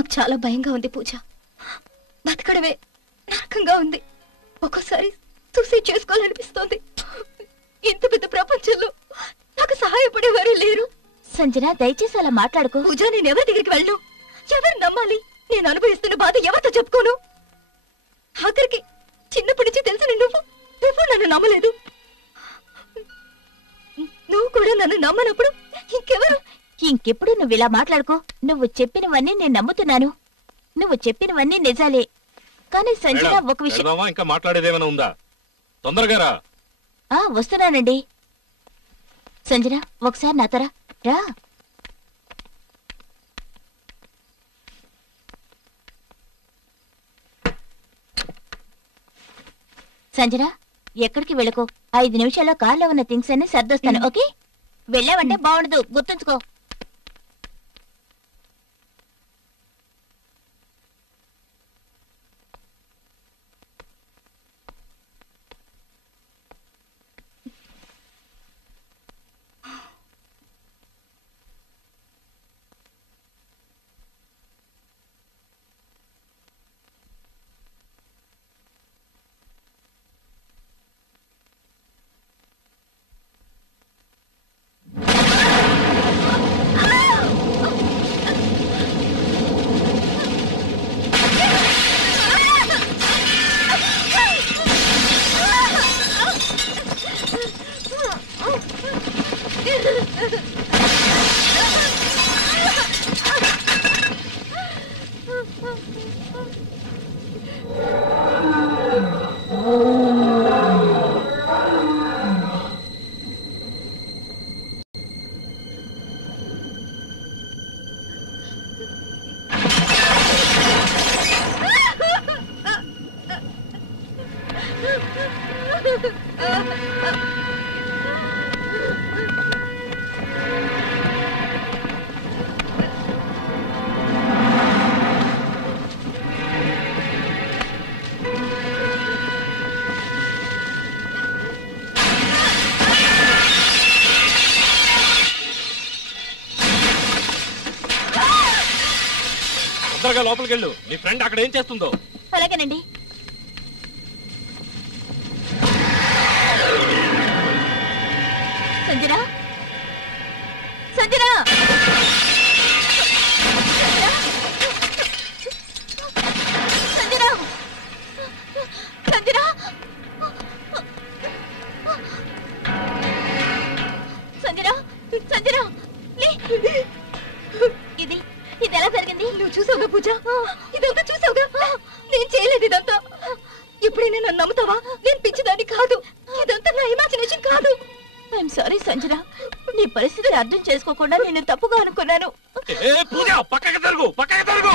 నాకు చాలా భయంగా ఉంది పూజ. బతకడమే నరకంగా ఉంది. ఒక్కోసారి సూసైడ్ చేసుకోవాలనిపిస్తోంది. ఇంత పెద్ద ప్రపంచంలో నాకు సహాయపడేవారే లేరు. సంజన, దయచేసి అలా మాట్లాడుకో. పూజ, నేను ఎవరి దగ్గరికి వెళ్ళను? ఎవరు నమ్మాలి? నేను అనుభవిస్తున్న బాధ ఎవరితో చెప్పుకోను? ఆఖరికి చిన్నప్పటి నుంచి తెలిసిన నువ్వు నన్ను నమ్మలేదు. నువ్వు కూడా నన్ను నమ్మనప్పుడు ఇంకెవరు? ఇంకెప్పుడు నువ్వు ఇలా మాట్లాడుకో. నువ్వు చెప్పినవన్నీ నేను నమ్ముతున్నాను. నువ్వు చెప్పినవన్నీ నిజాలే. కానీ సంజన, ఒక విషయం. ఇంకా మాట్లాడేదేమైనా ఉందా? తొందరగా రా. వస్తున్నానండి. సంజన, ఒకసారి నాతోరా రా. సంజన, ఎక్కడికి వెళ్ళకో. 5 నిమిషాల్లో కార్లో ఉన్న థింగ్స్ అన్ని సర్దొస్తాను. ఓకే? వెళ్ళావంటే బాగుండదు, గుర్తుంచుకో. తొందరగా లోపలికి వెళ్ళు. నీ ఫ్రెండ్ అక్కడ ఏం చేస్తుందో. అలాగేనండి. సంజన, సంజన, సంజన, సంజన, సంజన, సంజన, ఇది ఎలా జరిగింది? నువ్వు చూసావుగా పూజ? ఇదంతా చూసావుగా? నేను చేయలేదు ఇదంతా. ఎప్పుడైనా నన్ను నమ్ముతావా? నేను పిచ్చిదాన్ని కాదు. ఇదంతా నా ఇమాజినేషన్ కాదు. ఐఎమ్ సారీ సంజన, నీ పరిస్థితి అర్థం చేసుకోకుండా నేను తప్పుగా అనుకున్నాను. పక్కకి జరుగు, పక్కకి జరుగు.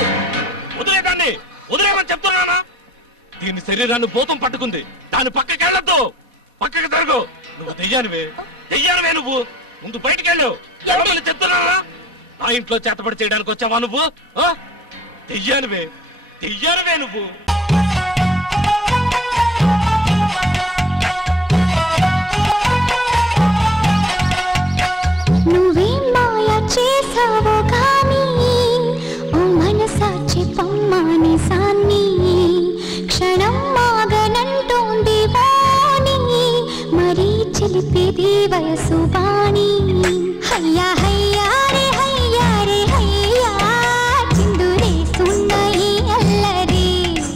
వదిలేదాన్ని, వదిలేమని చెప్తున్నానా? దీని శరీరాన్ని భూతం పట్టుకుంది. దాని పక్కకి వెళ్ళొద్దు. పక్కకి జరుగు. నువ్వు దెయ్యానివే, దెయ్యానివే. నువ్వు ముందు బయటికి వెళ్ళు. ఎవరిని చెప్తున్నానా? నా ఇంట్లో చేతపడి చేయడానికి వచ్చావా నువ్వు? దెయ్యానివే, దెయ్యానివే నువ్వు. నువ్వేం మాయ చేసావో కానీ ఓ మనసా చెప్పమ్మాని సాన్ని క్షణం మాగనంటోంది వాణి మరీ చిలిపేది వయసు.